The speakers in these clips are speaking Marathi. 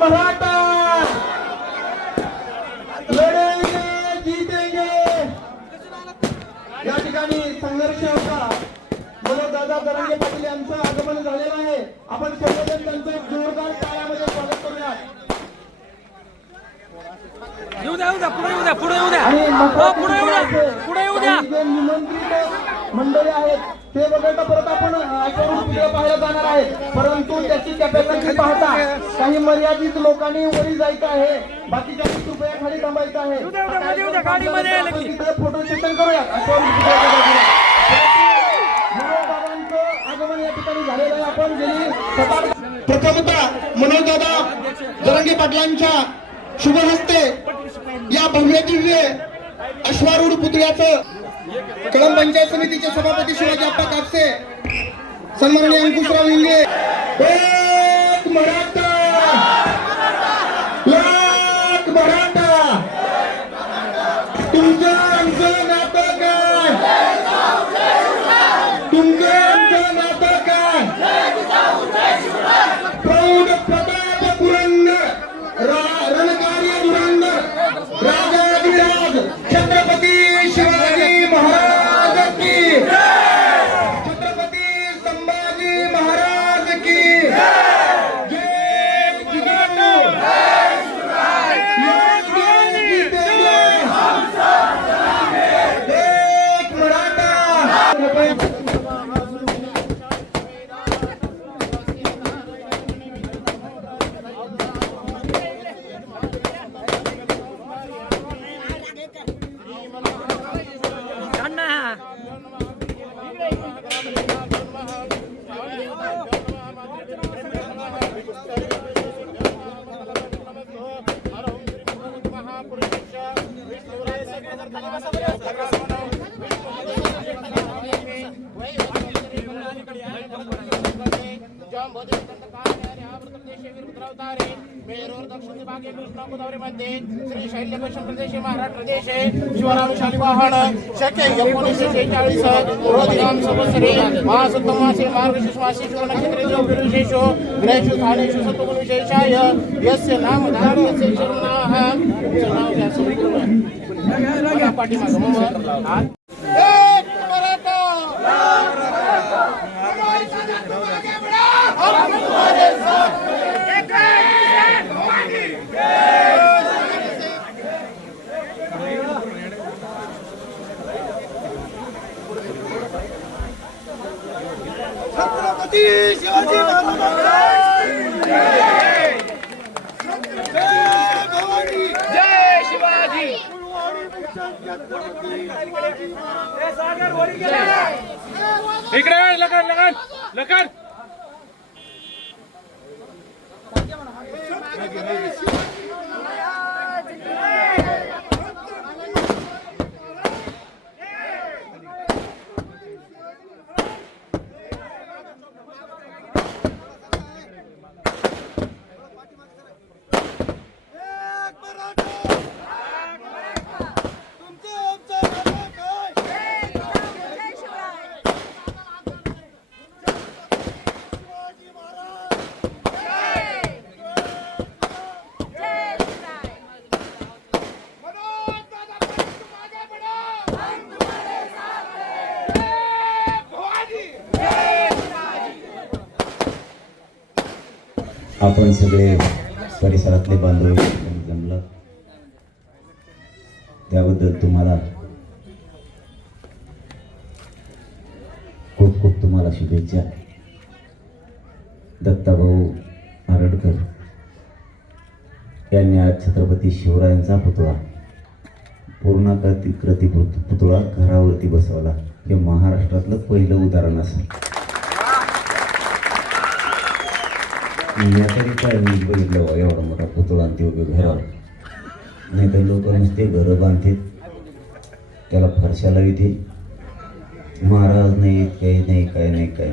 मराठा. लढेंगे जीतेंगे या ठिकाणी संघर्ष होता. म्हणून दादा दरंगे पाटील यांचं आगमन झालेलं आहे. आपण सर्वजण त्यांचं जोरदार टाळ्यामध्ये स्वागत करूया येऊ द्या येऊ द्या पुढे येऊ द्या पुढे येऊ द्या. हो पुढे येऊ द्या पुढे येऊ द्या. निमंत्रित मंडळी आहेत. ते वगळता परत आपण पाहायला जाणार आहे परंतु त्याची कॅपॅसिटी पाहता काही मर्यादित लोकांनी वरी जायचं आहे. बाकीच्या कृपया खाली थांबायचं आहे. फोटो सेशन करूया आगमन या ठिकाणी झालेलं आहे. आपण गेली सतत प्रथमतः मनोजदादा जरंगे पाटलांच्या शुभ हस्ते या भव्य दिव्य अश्वारूढ पुतळ्याचं कळम पंचायत समितीचे सभापती शिवाजी आप्पा कापसे. सन्माननीय अंकुशराव इंगे मराठा श्री शैल्य पश्चिम प्रदेश महाराष्ट्र प्रदेश शिवराम शालिवाहन शके एकोणीसशे शेहेचाळीस रोजी संवत्सरे महासत्तम मासे विशेषो ग्रहेषु स्थानेषु सत्वगुण विशेषाय यस्य नाम धारणस्य शरणाः सगळीकडून बघा पाठीमागं मग हात. एक मराठा छत्रपती शिवाजी महाराज जय भवानी जय शिवाजी इकडे लखन लगन लगन आपण सगळे परिसरातले बांधव जमलं. त्याबद्दल तुम्हाला खूप खूप तुम्हाला शुभेच्छा. दत्ताभाऊ आरडकर यांनी आज छत्रपती शिवरायांचा पुतळा पूर्णाकृती कृती पुत- पुतळा घरावरती बसवला. हे महाराष्ट्रातलं पहिलं उदाहरण असेल मी तरी काय मी बघितलं बा एवढा मोठा पुतळा आणि ते उभे घरावर नाही तर लोक नुसते घरं बांधतील. त्याला फरशाला येते महाराज नाही काही नाही काय नाही काय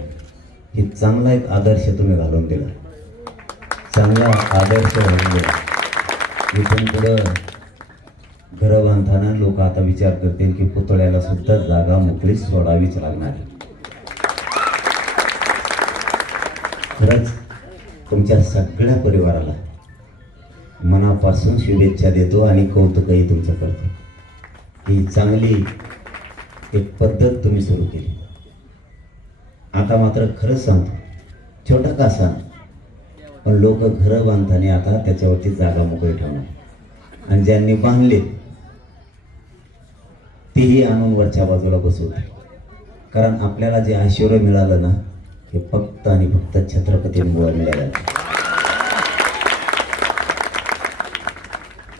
हे चांगला एक आदर्श तुम्ही घालून दिला. चांगला आदर्श घालून दिला. इथून पुढं घरं बांधताना लोक आता विचार करतील की पुतळ्याला सुद्धा जागा मोकळीच सोडावीच लागणार खरंच तुमच्या सगळ्या परिवाराला मनापासून शुभेच्छा देतो आणि कौतुकही तुमचं करतो. ही चांगली एक पद्धत तुम्ही सुरू केली. आता मात्र खरंच सांगतो छोटा का सांग पण लोक घरं बांधताना आता त्याच्यावरती जागा मोकळी ठेवणार. आणि ज्यांनी बांधले तेही आणून वरच्या बाजूला बसवते कारण आपल्याला जे ऐश्वर मिळालं ना हे फक्त आणि फक्त छत्रपतींमुळे मिळालं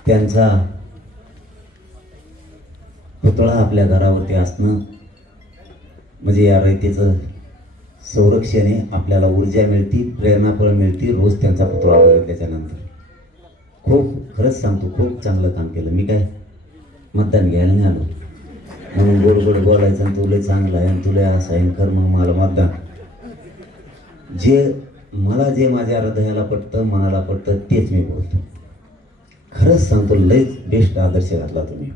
त्यांचा पुतळा आपल्या घरावरती असणं म्हणजे या रयतेचं संरक्षणे आपल्याला ऊर्जा मिळती प्रेरणा पण मिळती रोज त्यांचा पुतळा बघितल्याच्यानंतर खूप खरंच सांगतो खूप चांगलं काम केलं. मी काय मतदान घ्यायला नाही आलो. म्हणून गोड गोड बोलायचं आणि तुला चांगलं आहे आणि तुला असं आहे. कर मग मला मतदान. जे मला जे माझ्या हृदयाला पटतं मनाला पटतं तेच मी बोलतो. खरंच सांगतो लयच बेस्ट आदर्श घातला तुम्ही.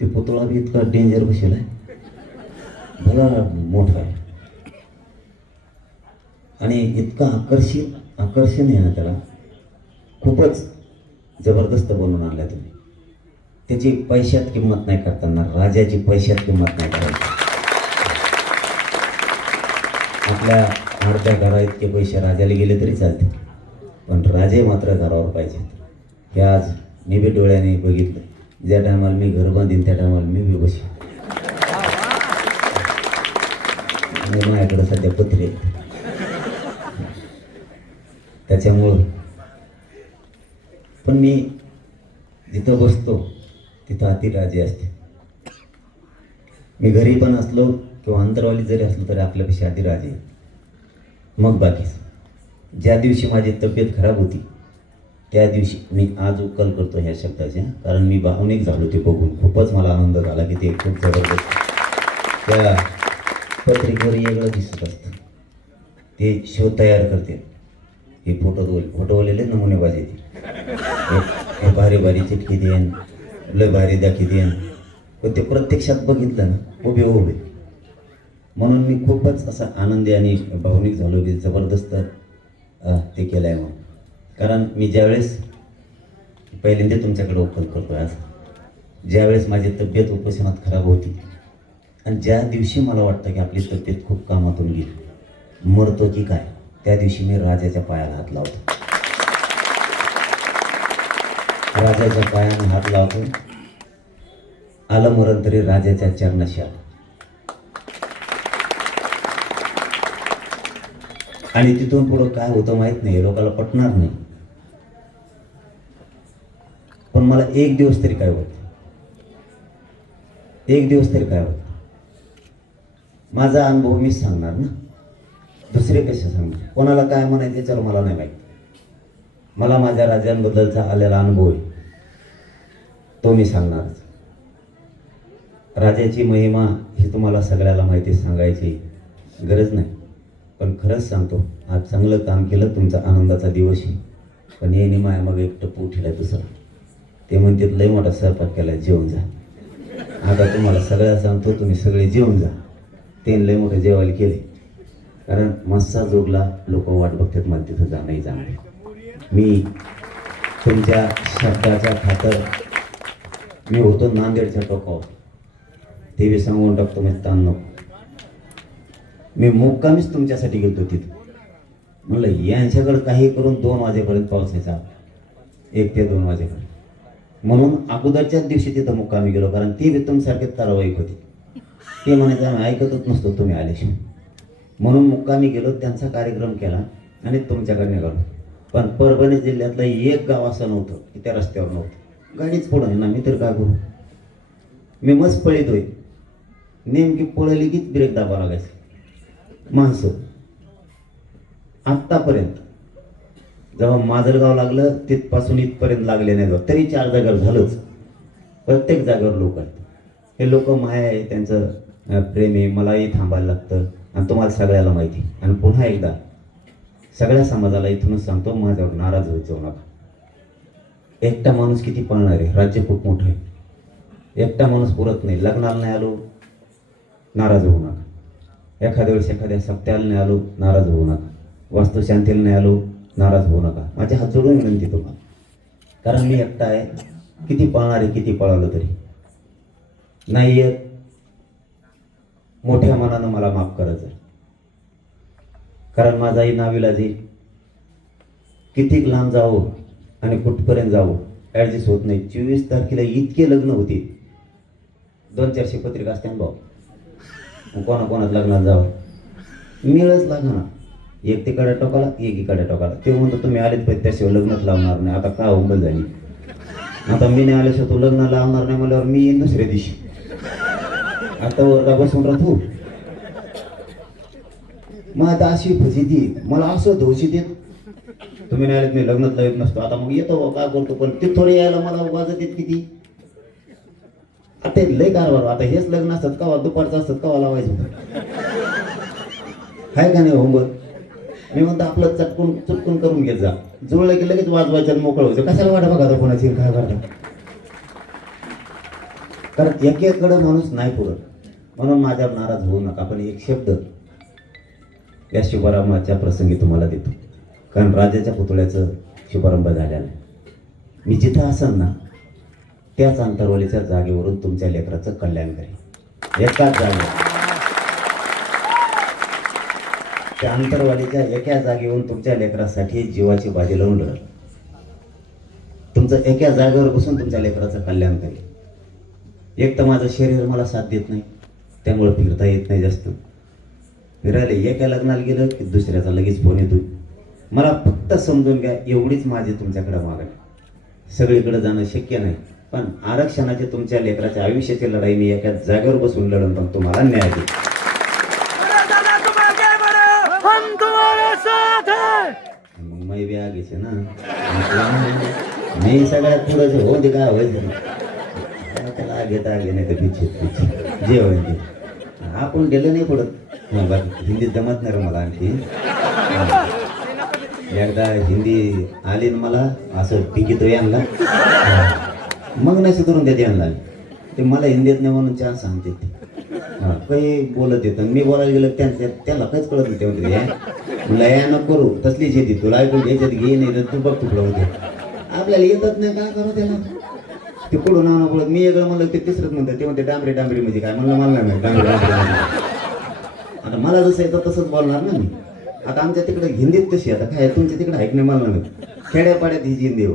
ते पुतळा बी इतका डेंजर बसेल आहे भला मोठा आहे. आणि इतका आकर्षित आकर्षण आहे ना त्याला. खूपच जबरदस्त बनवून आणलाय तुम्ही. त्याची पैशात किंमत नाही करताना राजाची पैशात किंमत नाही करायची. आपल्या अर्ध्या घरा इतके पैसे राजाला गेले तरी चालते पण राजे मात्र घरावर पाहिजेत. हे आज मी बी डोळ्याने बघितलं. ज्या टायमाला मी घर बांधीन त्या टायमाला मी बी बसेन. आणि माझ्याकडे सध्या पत्रे त्याच्यामुळं पण मी जिथं बसतो तिथं अतिराजे असते. मी घरी पण असलो किंवा अंतरवाली जरी असलो तरी आपल्यापेक्षा आधी राजे मग बाकीच ज्या दिवशी माझी तब्येत खराब होती त्या दिवशी मी आज उकल करतो ह्या शब्दाच्या कारण मी भावनिक झालो ते बघून. खूपच मला आनंद झाला की ते खूप जबरदस्त. त्या पत्रिकेवर वेगळं दिसत असतं. ते शो तयार करते. हे फोटो फोटोवालेले नमुने ते. भारी भारी चिटकी देन लय भारी दाखी देन. पण ते प्रत्यक्षात बघितलं ना उभे उभे. म्हणून मी खूपच असा आनंदी आणि भावनिक झालो की जबरदस्त ते केलं आहे मग कारण मी ज्यावेळेस पहिल्यांदा तुमच्याकडे ओपन करतो आज ज्यावेळेस माझी तब्येत उपोषणात खराब होती आणि ज्या दिवशी मला वाटतं की आपली तब्येत खूप कामातून गेली मरतो की काय त्या दिवशी मी राजाच्या पायाला हात लावतो. राजाच्या पायाने हात लावतो आलं मरण तरी राजाच्या चरणाशी आलं. आणि तिथून पुढं काय होतं माहीत नाही लोकांना पटणार नाही. पण मला एक दिवस तरी काय होत? एक दिवस तरी काय होत? माझा अनुभव मीच सांगणार ना? दुसरे कसे सांगणार? कोणाला काय म्हणायचं चलो मला नाही माहिती. मला माझ्या राजांबद्दलचा आलेला अनुभव आहे. तो मी सांगणारच. राजाची महिमा ही तुम्हाला सगळ्याला माहिती सांगायची गरज नाही. पण खरंच सांगतो आज चांगलं काम केलं तुमचा आनंदाचा दिवस आहे. पण येणे माया मग एक टप्पू उठलाय दुसरा. ते म्हणतात लय मोठा स्वयंपाक केला जेवून जा. आता तुम्हाला सगळ्या सांगतो तुम्ही सगळे जेवून जा. ते लय मोठे जेवायला केले कारण मस्सा जोडला लोक वाट बघतात मला तिथं जाणंही जाणार मी तुमच्या शब्दाच्या खातर मी होतो नांदेडच्या टोकावर. ते बी सांगून टाकतो म्हणजे ताण नको. मी मुक्कामीच तुमच्यासाठी गेलो तिथं. म्हणलं यांच्याकडं काही करून दोन वाजेपर्यंत पावसायचा एक ते दोन वाजेपर्यंत. म्हणून अगोदरच्याच दिवशी तिथं मुक्कामी गेलो कारण ती बी तुमच्यासारखी तारावाईक होती. ते म्हणायचं आम्ही ऐकतच नसतो तुम्ही आल्याशिवाय. म्हणून मुक्कामी गेलो त्यांचा कार्यक्रम केला आणि तुमच्याकडे निघालो. पण परभणी जिल्ह्यातलं एक गाव असं नव्हतं की त्या रस्त्यावर नव्हतं. गाडीच पुढं आहे ना मी तर काय करू मी मस्त पळितोय नेमकी पळली कीच ब्रेक दाबा लागायचं. माणसं. आत्तापर्यंत. जेव्हा माजलगाव लागलं तिथपासून इथपर्यंत लागले नाही जाऊ तरी चार जागेवर झालंच. प्रत्येक जागेवर लोक आहेत. हे लोक माया आहे त्यांचं प्रेम आहे मलाही थांबायला लागतं. आणि तुम्हाला सगळ्याला माहिती आणि पुन्हा एकदा सगळ्या समाजाला इथूनच सांगतो माझ्यावर नाराज होत जाऊ नका. एकटा माणूस किती पळणार आहे? राज्य खूप मोठं आहे. एकटा माणूस पुरत नाही. लग्नाला नाही आलो नाराज होऊ नका. एखाद्या वेळेस एखाद्या सप्त्याला नाही आलो नाराज होऊ नका. वास्तुशांतीला नाही आलो नाराज होऊ नका. माझ्या हात जोडून विनंती तुम्हाला. कारण मी एकटा आहे. किती पळणार आहे किती पळालो तरी. नाही येत. मोठ्या मनानं मला माफ करायचं कारण माझाही नावीला जाईल कितीक लांब जावं आणि कुठपर्यंत जावं ॲडजस्ट होत नाही. चोवीस तारखेला इतके लग्न होते. दोन चारशे पत्रिका असते भाऊ. कोणा कोणात लग्नात जावं? मिळच लागणार एक तिकडे टोकाला एक इकडे टोकाला. ते म्हणतो तुम्ही आलेच पाहिजे त्याशिवाय लग्नच लावणार नाही. आता का उंबल झाली? आता मी नाही आल्याशिवाय तू लग्न लावणार नाही म्हणल्यावर मी येईन दुसऱ्या दिवशी. आता वर्गा बसून राहतो. मग आता अशी फजिती मला असं धोशी देत. तुम्ही नाही आलेत मी लग्नात येत नसतो. आता मग येतो का करतो पण ते थोडे यायला मला वाजत येत किती? आता हे लय कारभार आता हेच लग्न असतात का? दुपारचं असतात का लावायचं काय का नाही होमवर्क मी म्हणतो आपलं चटकून चुटकून करून घेत जा. जुळलं की लगेच वाजवायचं मोकळं व्हायचं. कशाला वाटा बघा कोणाची काय करता कारण एकेकडं माणूस नाही पुरत. म्हणून माझ्यावर नाराज होऊ नका. पण एक शब्द या शुभारंभाच्या प्रसंगी तुम्हाला देतो. कारण राजाच्या पुतळ्याचं शुभारंभ झालेला आहे. मी जिथं असेल ना त्याच अंतरवलीच्या जागेवरून तुमच्या लेकराचं कल्याण करेल एकाच जागेवर. त्या अंतरवालीच्या एका जागेवरून तुमच्या लेकरासाठी जीवाची बाजी लावून लढल तुमचं एका जागेवर बसून तुमच्या लेकराचं कल्याण करेल एक तर माझं शरीर मला साथ देत नाही त्यामुळे फिरता येत नाही जास्त. फिरायला एका लग्नाला गेलं की दुसऱ्याचा लगेच फोन येतो मला फक्त समजून घ्या एवढीच माझी तुमच्याकडे मागणी. सगळीकडे जाणं शक्य नाही. पण आरक्षणाचे तुमच्या लेकराच्या आयुष्याची लढाई मी एका जागेवर बसून लढून पण तुम्हाला न्याय देईल आगे मग मै बी आगीचे ना. मी सगळ्यात पुढे हो दे काय व्हायचं त्याला आगे तर आगे नाही तर जे होईल ते. आपण गेलं नाही पुढं. हा हिंदी जमत नाही रे मला आणखी. एकदा हिंदी आली ना मला असं टिकितो यांना मग नाही सुधारून देते यांना. ते मला हिंदीत नाही म्हणून छान सांगते ते. हा, काही बोलत येतं. मी बोलायला गेलं त्यांच्या त्याला काहीच कळत नाही ते म्हणते "हे, या नको करू. तसलीच येते तुला ऐकून याच्यात घे नाही तर तू बघ तुकडं होते. आपल्याला येतच नाही काय करू त्याला? ते पुढून नाव बोलत? मी वेगळं म्हणलं ते तिसरंच म्हणतात ते म्हणते डांबरी डांबरी म्हणजे काय? म्हणलं मला नाही डांबरी डांबरी म्हणजे आता मला जसं येतं तसंच बोलणार ना मी. आता आमच्या तिकडे हिंदीत तशी आता काय तुमच्या तिकडे ऐकणे मला नाही खेड्यापाड्यात ही हिंदी हो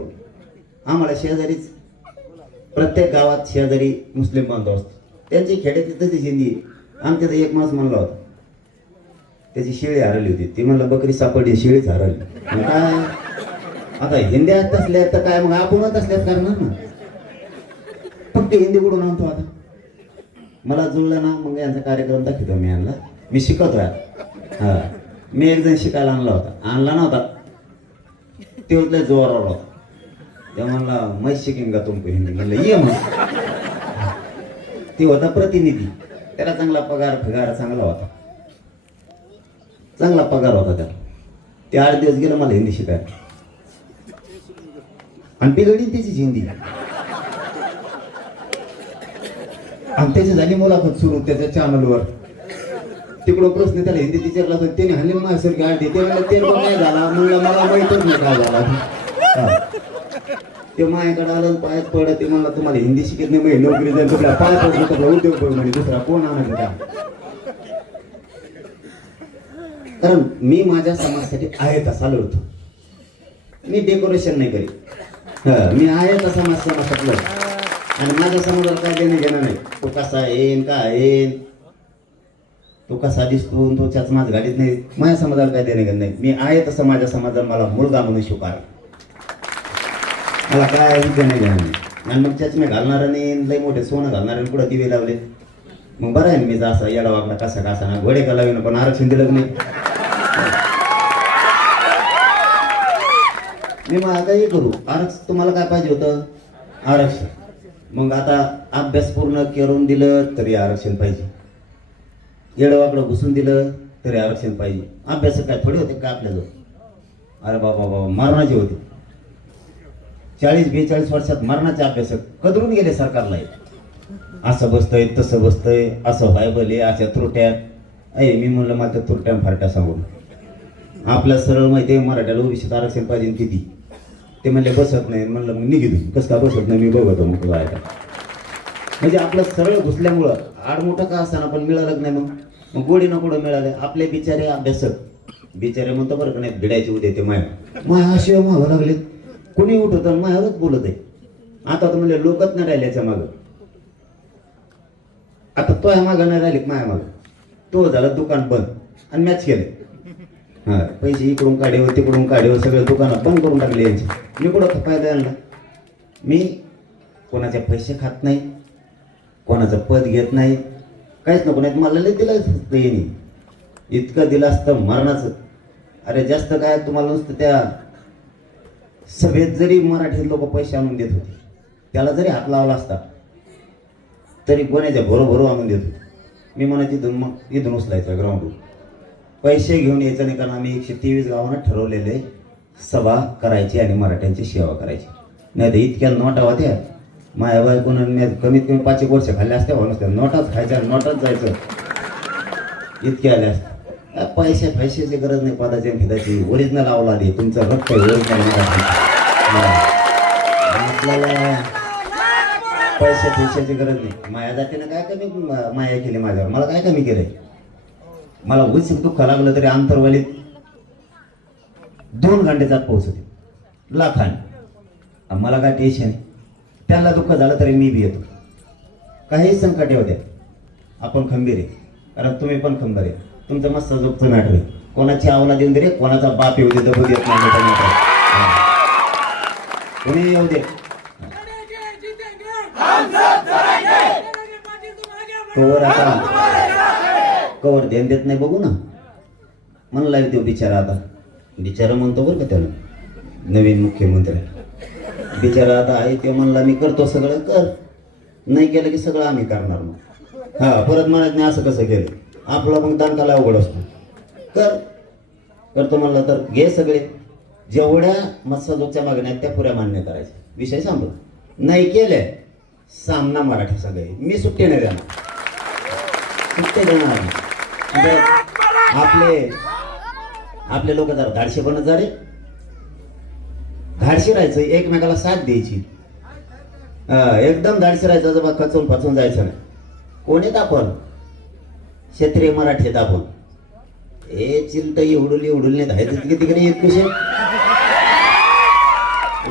आम्हाला शेजारीच प्रत्येक गावात शेजारी मुस्लिम बांधव असतो त्यांची खेड्यातली तशीच हिंदी आमच्या तर एक माणूस म्हणला होता. त्याची शिळी हरवली होती. ती म्हणलं बकरी सापडली शिळीच हरवली मग काय? आता हिंद्यात असल्या तर काय? मग आपणच असल्यात करणार ना. फक्त हिंदी कुठून आणतो आता? मला जुळलं ना मग यांचा कार्यक्रम दाखवतो मी आणला मी शिकवतोय हा. मी एक जण शिकायला आणला होता. आणला नव्हता. ते होतले जोरावर होता. तेव्हा म्हणला मै शिकेन का तुमको हिंदी? म्हणलं ये मग. ते होता प्रतिनिधी. त्याला चांगला पगार फगार चांगला होता. चांगला पगार होता त्याला. ते आठ दिवस गेलं मला हिंदी शिकायला. आणि बिघडली त्याची हिंदी. आणि त्याची झाली मुलाखत सुरू त्याच्या चॅनलवर तिकडं प्रश्न त्याला हिंदीत विचारला तर त्याने हल्ली माझ्यासारखी आठ ते म्हणलं ते पण नाही झाला. म्हणलं मला माहितच नाही काय झाला. ते माझ्याकडे आलं पायात पडत ते म्हणलं तुम्हाला हिंदी शिकत नाही म्हणजे नोकरी जाईल तुला पाय पडलं तर उद्योग म्हणे दुसरा कोण आणा का कारण मी माझ्या समाजासाठी आहे तसा लढतो मी डेकोरेशन नाही करीत. हा, मी आहे तसा माझ्या समाजात लढतो आणि माझ्या समाजाला काय देणं घेणं नाही. तो कसा येईन काय येईन? तो कसा दिसतो? तो त्याच माझ गाडीत नाही. माझ्या समाजाला काय देणं घेणं नाही. मी आहे तसं माझ्या समाजाला मला मुलगा म्हणून स्वीकार मला काय देणं नाही नाही आणि मग त्याच मी घालणार आणि लई मोठे सोनं घालणार आणि पुढे दिवे लावले. मग बरं आहे मी जसा येडा वाकडा कसा कसा ना घोडे का ना पण आरक्षण दिलं नाही? मी मग आता हे करू. आरक्षण तुम्हाला काय पाहिजे होतं? आरक्षण. मग आता अभ्यास पूर्ण करून दिलं तरी आरक्षण पाहिजे. येडवाकडं घुसून दिलं तरी आरक्षण पाहिजे. अभ्यास काय थोडे होते का आपल्याजवळ? अरे बाबा बाबा मरणाचे होते. चाळीस बेचाळीस वर्षात मरणाचे अभ्यासक कदरून गेले सरकारला असं बसतंय तसं बसतंय असं व्हायबल आहे अशा त्रुट्यात अय मी म्हणलं मला त्रुट्या फारट्या सांगून. आपल्या सरळ माहिती आहे मराठ्याला ओबीसीत आरक्षण पाहिजे किती. ते म्हणले बसत नाही. म्हणलं मग निघित कसं का बसत नाही? मी बघतो मग तुला म्हणजे आपलं सरळ घुसल्यामुळं आड मोठं का असताना पण मिळालं नाही मग. मग गोडी ना कुठं मिळाले. आपले बिचारे अभ्यासक. बिचारे म्हणतो बरं का नाही भिडायचे उद्या ते माय. माय असे मागं लागलेत. कुणी उठवत आणि मायावरच बोलत आहे. आता तर म्हणजे लोकच नाही राहिल्याच्या मागं. आता तो ह्या मागं नाही राहिले माया मागं. तो झाला दुकान बंद आणि मॅच केले हा पैसे इकडून काढेवर तिकडून काढेवर सगळे दुकानं बंद करून टाकले यांचे. मी कुठं फायदा आणला? मी कोणाचे पैसे खात नाही कोणाचं पद घेत नाही. काहीच नको नाही मला लय दिलं असतं येणे इतकं दिलं असतं मरणाचं. अरे जास्त काय तुम्हाला नुसतं त्या सभेत जरी मराठी लोक पैसे आणून देत होते त्याला जरी हात लावला असता तरी कोणाच्या भरोभरो आणून देत होते. मी म्हणायची इथून मग इथून उचलायचं ग्राउंडवर पैसे घेऊन यायचं नाही कारण आम्ही एकशे तेवीस गावांना ठरवलेले सभा करायची आणि मराठ्यांची सेवा करायची. नाही तर इतक्या नोटा होत्या. माया बायकोन कमीत कमी पाच एक वर्ष खाल्ल्या असत्या हो नोटाच खायच्या नोटाच जायचं. इतक्या आले असत्या पैसे पैशाची गरज नाही पदाची फिदाची. ओरिजिनल आवला दे तुमचं रक्त ओरिजिनल आपल्याला पैसे पैशाची गरज नाही. माया जातीनं काय कमी माया केली माझ्यावर? मला काय कमी केलंय? मला उच दुःख लागलं तरी आंतरवालीत दोन घंटे जात पोहोचते लाखान. मला काय टेन्शन आहे? त्यांना दुःख झालं तरी मी बी येतो. काही संकट येऊ द्या आपण खंबीर आहे. कारण तुम्ही पण खंबीर आहे. तुमचं मस्त जोगचं नाटक. आहे कोणाची आवला देऊन दे रे कोणाचा बाप येऊ दे दबू देत नाही कोणी येऊ दे? कवर आता. कवर ध्यान देत नाही बघू ना. म्हणला तो बिचारा आता. बिचारा म्हणतो बरं का त्याला. नवीन मुख्यमंत्री. बिचारा आता आहे ते म्हणला मी करतो सगळं कर. नाही केलं की सगळं आम्ही करणार मग. हा परत म्हणत नाही असं कसं केलं? आपला मग दांडाला अवघड असतो. कर. करतो म्हणलं तर घे सगळे. जेवढ्या मत्स्यजोगच्या मागण्या त्या पुऱ्या मान्य करायच्या. विषय सांगतो नाही केले सामना मराठी सगळे. मी सुट्टी नाही देणार. सुट्टी देणार नाही. आपले आपले लोक जरा धाडशे बनत झाले धाडशी राहायचं एकमेकाला साथ द्यायची. एकदम धाडशी राहायचं जबा खचून फचून जायचं नाही. कोणीत आपण क्षेत्रीय मराठीत आपण. हे चिंता एवढुली एवढुली नाही तिकडे तिकडे येत कसे?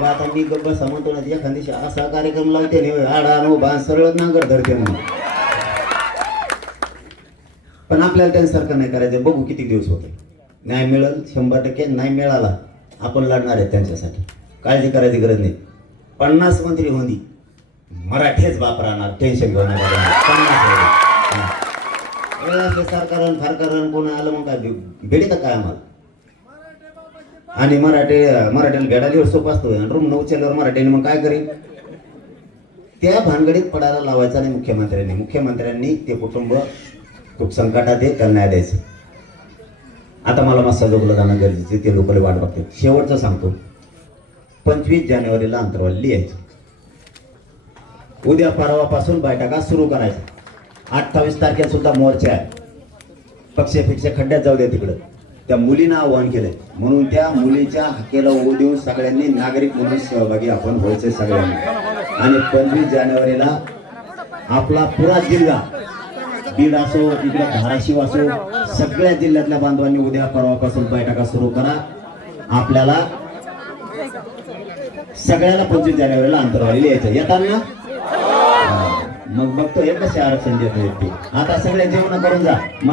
आता मी गप्प समजतो ना एखाद्या असा कार्यक्रम लावते नाही आडा नो बा सरळ नांगर धरते म्हणून. पण आपल्याला त्यांच्यासारखं नाही करायचं. बघू किती दिवस होते. न्याय मिळेल शंभर टक्के नाही मिळाला. आपण लढणार आहे त्यांच्यासाठी. काळजी करायची गरज नाही. पन्नास मंत्री होती मराठीच बाप टेन्शन घेऊन पन्नास हे असले सरकारण फारकारण कोण आलं मग काय? भेटी तर काय आम्हाला? आणि मराठी मराठीला दिवस सोप असतो आणि रूम न उचलल्यावर मराठीने मग काय करेल त्या भानगडीत पडायला लावायचा नाही मुख्यमंत्र्यांनी. मुख्यमंत्र्यांनी ते कुटुंब खूप संकटात आहे त्यांना न्याय द्यायचं. आता मला मस्त जोगलं जाणं गरजेचं आहे, ते लोकांना वाट बघते शेवटचं सांगतो. पंचवीस जानेवारीला अंतर्वाल लिहायचं. उद्या परवापासून बैठका सुरू करायचा अठ्ठावीस तारखेला सुद्धा मोर्चा आहे. पक्ष खड्ड्यात जाऊ द्या तिकडं. त्या मुलीनं आव्हान केलंय. म्हणून त्या मुलीच्या हकेला ओ देऊन सगळ्यांनी नागरिक म्हणून सहभागी आपण व्हायचंय सगळ्यांनी. आणि पंचवीस जानेवारीला आपला पुरा जिल्हा बीड असो इकडे धाराशिव असो सगळ्या जिल्ह्यातल्या बांधवांनी उद्या परवापासून बैठका सुरू करा. आपल्याला सगळ्याला पंचवीस जानेवारीला अंतरवाली यायचं येताना मग बघतो हे कसे आरक्षण देतो ते. आता सगळे जेवण करून जा. मला